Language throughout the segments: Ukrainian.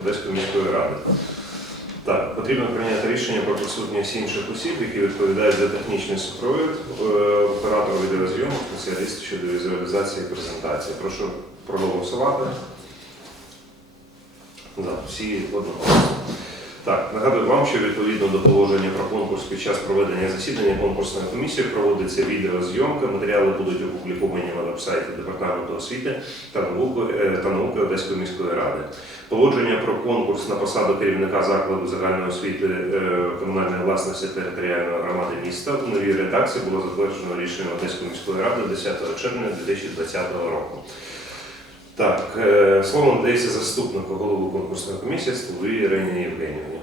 Одеської міської ради. Так, потрібно прийняти рішення про присутність інших осіб, які відповідають за технічний супровід е, оператора відеозйомок, спеціаліст щодо візуалізації презентації. Прошу проголосувати. За всі одноголосно. Так, нагадую вам, що відповідно до положення про конкурс під час проведення засідання конкурсної комісії проводиться відеозйомка. Матеріали будуть опубліковані вебсайті Департаменту освіти та науки, е, та науки Одеської міської ради. Положення про конкурс на посаду керівника закладу загальної освіти е, комунальної власності територіальної громади міста в новій редакції було затверджено рішенням Одеської міської ради 10 червня 2020 року. Так, е, слово надається заступнику голови конкурсної комісії Столовій Ірині Євгенівні.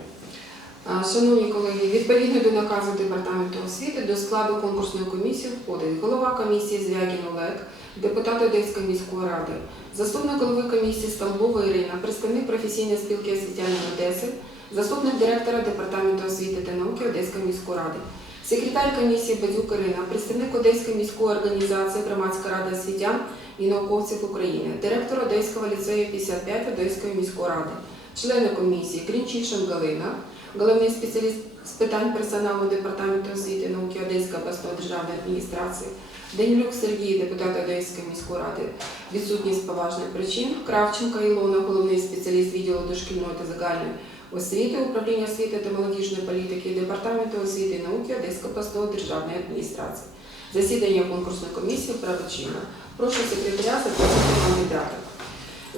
Шановні колеги, відповідно до наказу Департаменту освіти до складу конкурсної комісії входить голова комісії Звягін Олег, депутат Одеської міської ради, заступник голови комісії Столбова Ірина, представник професійної спілки освітянів Одеси, заступник директора Департаменту освіти та науки Одеської міської ради, секретар комісії Бадюк Ірина, представник Одеської міської організації Громадська рада освітян і науковців України, директор Одеського ліцею 55 Одеської міської ради, члени комісії Крінчишин Галина, головний спеціаліст з питань персоналу Департаменту освіти науки Одеської обласної державної адміністрації, Данилюк Сергій, депутат Одеської міської ради, відсутність поважних причин, Кравченко Ілона, головний спеціаліст відділу дошкільної та загальної освіти, управління освіти та молодіжної політики, Департаменту освіти і науки Одеської обласної державної адміністрації. Засідання конкурсної комісії правочинно. Прошу секретаря запросити кандидата.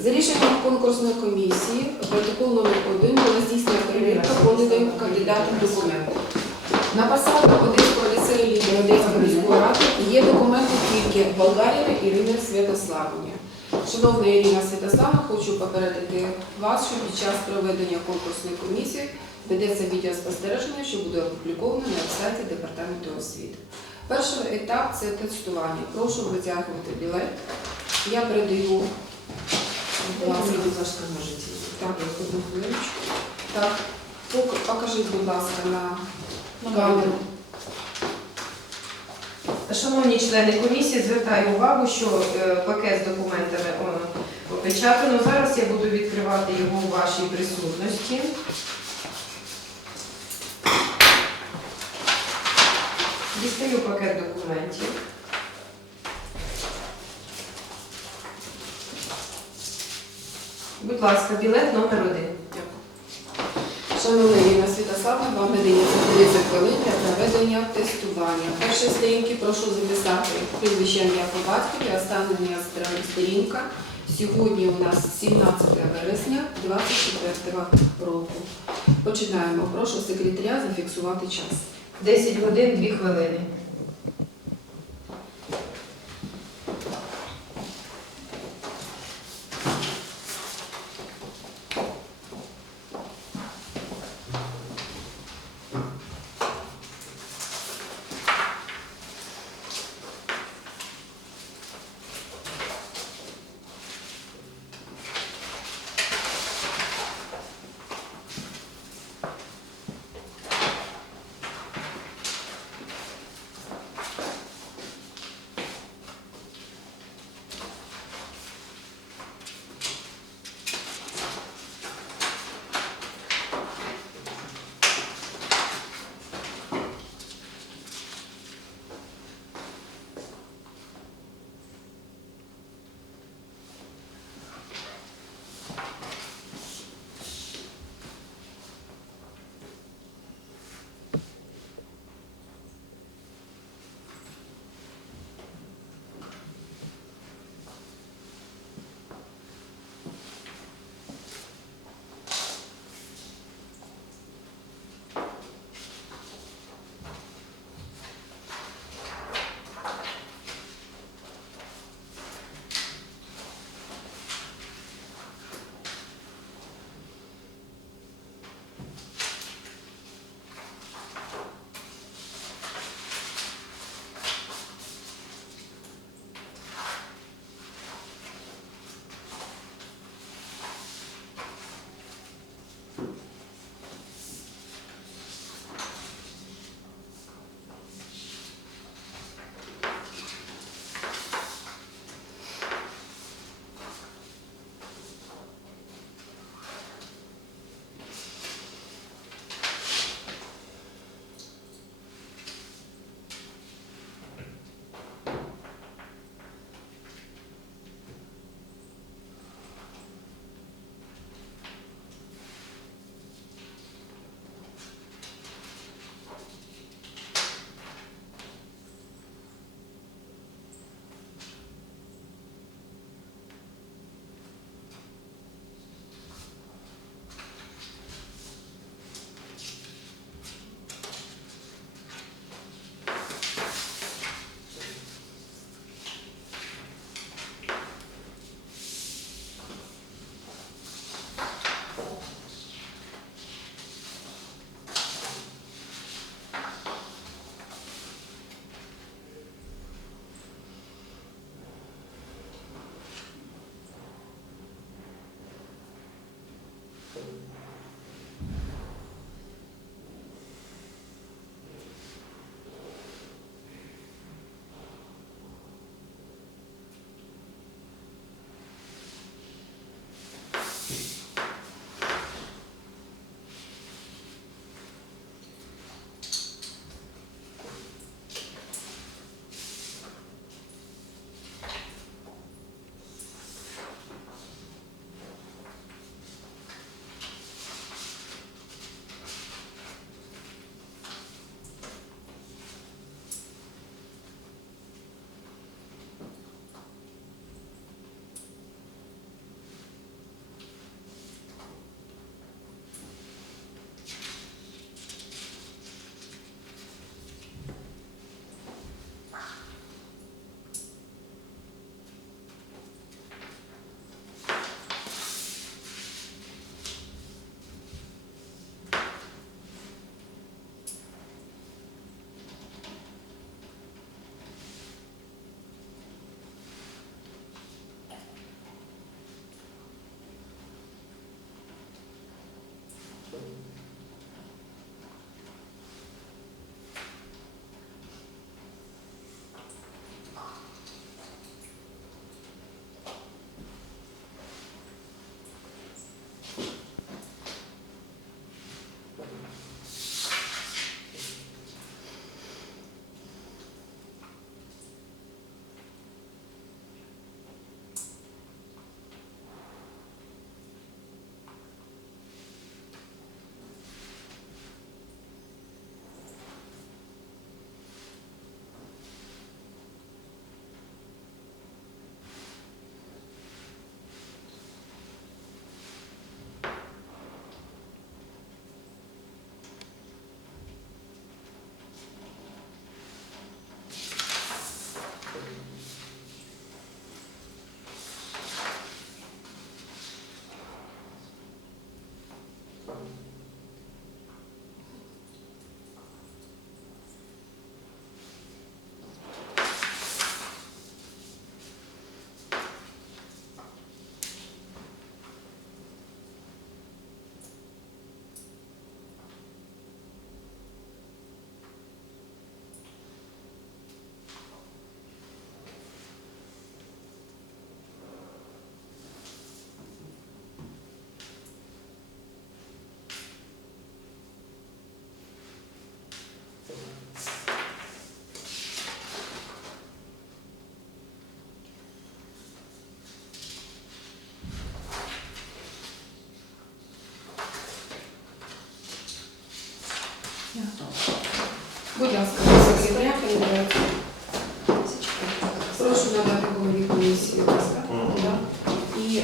За рішенням конкурсної комісії, протокол номер 1 була здійснена перевірка поданих кандидатів документів. На посаду Одеського ліцею лідера Одеської міської ради є документи тільки Болгарії Ірини Святославівні. Шановна Ірина Святославна, хочу попередити вас, що під час проведення конкурсної комісії ведеться відеоспостереження, що буде опубліковано на сайті Департаменту освіти. Перший етап це тестування. Прошу витягувати білет. Я передаю будь ласка, будь ласка, можете. так, одну хвилиночку. Так, пок- покажіть, будь ласка, на камеру. Шановні члени комісії, звертаю увагу, що е, пакет з документами о, опечатано. Зараз я буду відкривати його у вашій присутності. Дістаю пакет документів. Будь ласка, білет номер один. Шановна Ірина Святославна, вам надається 30 хвилин для проведення тестування. Перші сторінки прошу записати прізвище ім'я по батькові, остання сторінка. Сьогодні у нас 17 вересня 2024 року. Починаємо. Прошу секретаря зафіксувати час. 10 годин 2 хвилини. Будь ласка, секретаря передаю. Прошу надати голові комісії. Мгм. Так. І е,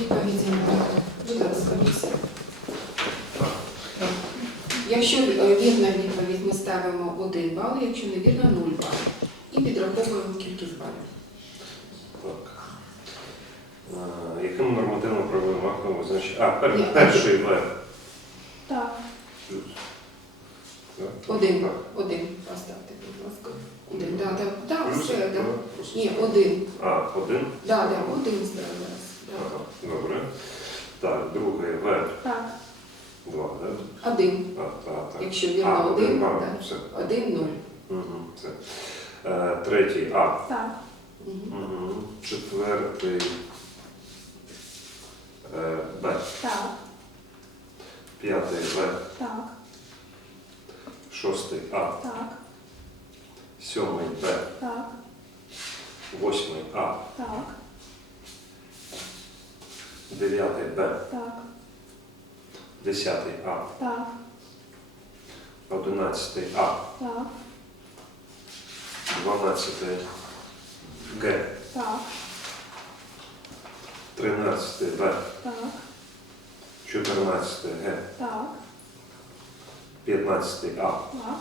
відповіді надати. Будь ласка, комісія. Так. Якщо е, вірна відповідь, ми ставимо 1 бал, якщо невірна 0 балів. І підраховуємо кількість балів. Так. Е, Яким нормативно правовим актом визначає? А, пер- Ні, перший В. Так. Один. Один поставте, будь ласка. Один. Так, так, так, Плюс, все, просто. Ні, один. А, один? Так, так, один зараз. Да. Ага, добре. Так, друге В. Так. Два, так? Один. А, так, так. Якщо А, вірно один, один, а, так. все. один нуль. Угу, це. Е, третій А. Так. Мгм. Угу. Четвертий е, Б. Так. П'ятий В. Так. Шостий А. Так. Сьомий Б. Так. Восьмий А. Так. Дев'ятий Б. Так. Десятий А. Так. Одинадцятий А. Так. Дванадцятий Г. Так. Тринадцятий Б. Так. Чотирнадцятий Г. Так. П'ятнадцятий А. Так.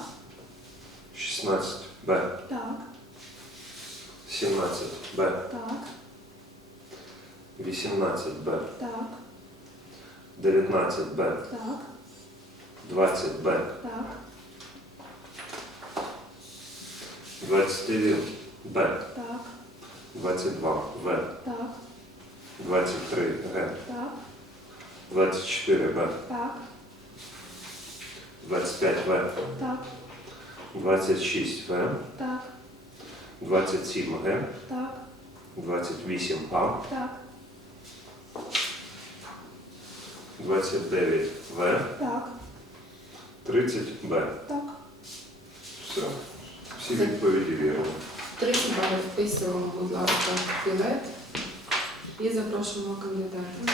Шістнадцять Б. Так. Сімнадцять Б. Так. Вісімнадцять Б. Так. Дев'ятнадцять Б. Так. Двадцять Б. Так. 21 Б. Так. 22 В. Так. 23 Г. Так. 24 Б. Так. 25 В. Так. 26 В. Так. 27 Г. Так. 28 А. Так. 29 В. Так. 30 Б. Так. Все. Всі відповіді вірно. 30 балів вписуємо, будь ласка, в білет і запрошуємо кандидата.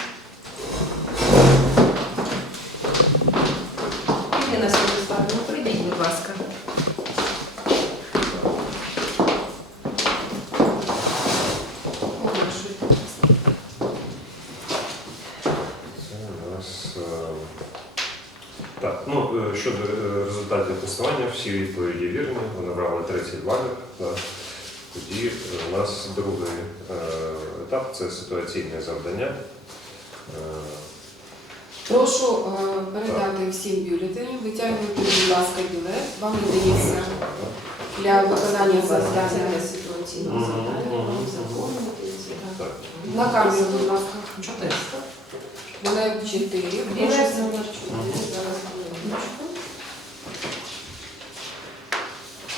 Ірина Святославівна, прийдіть, будь ласка. Е, Так, ну е, щодо е, результатів тестування, всі відповіді вірні. Вони брали 30 балів. Тоді у нас другий етап це ситуаційне завдання. Прошу е, передати всім бюлетеням, витягнути, будь ласка, білет. Вам надається для виконання завдання. Ситуаційного завдання, вам мгм. заповнити. На камеру, будь ласка. 400. Білет 4. Білет номер 4. Зараз хвилиночку.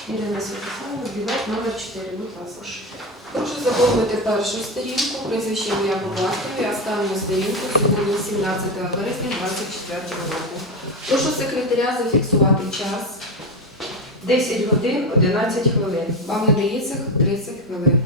Ірина Святославівна, білет номер 4, будь ласка. Прошу заповнити першу сторінку, прізвище ім'я по батькові, а останню сторінку сьогодні 17 березня 2024 року. Прошу секретаря зафіксувати час. 10 годин 11 хвилин. Вам надається 30 хвилин.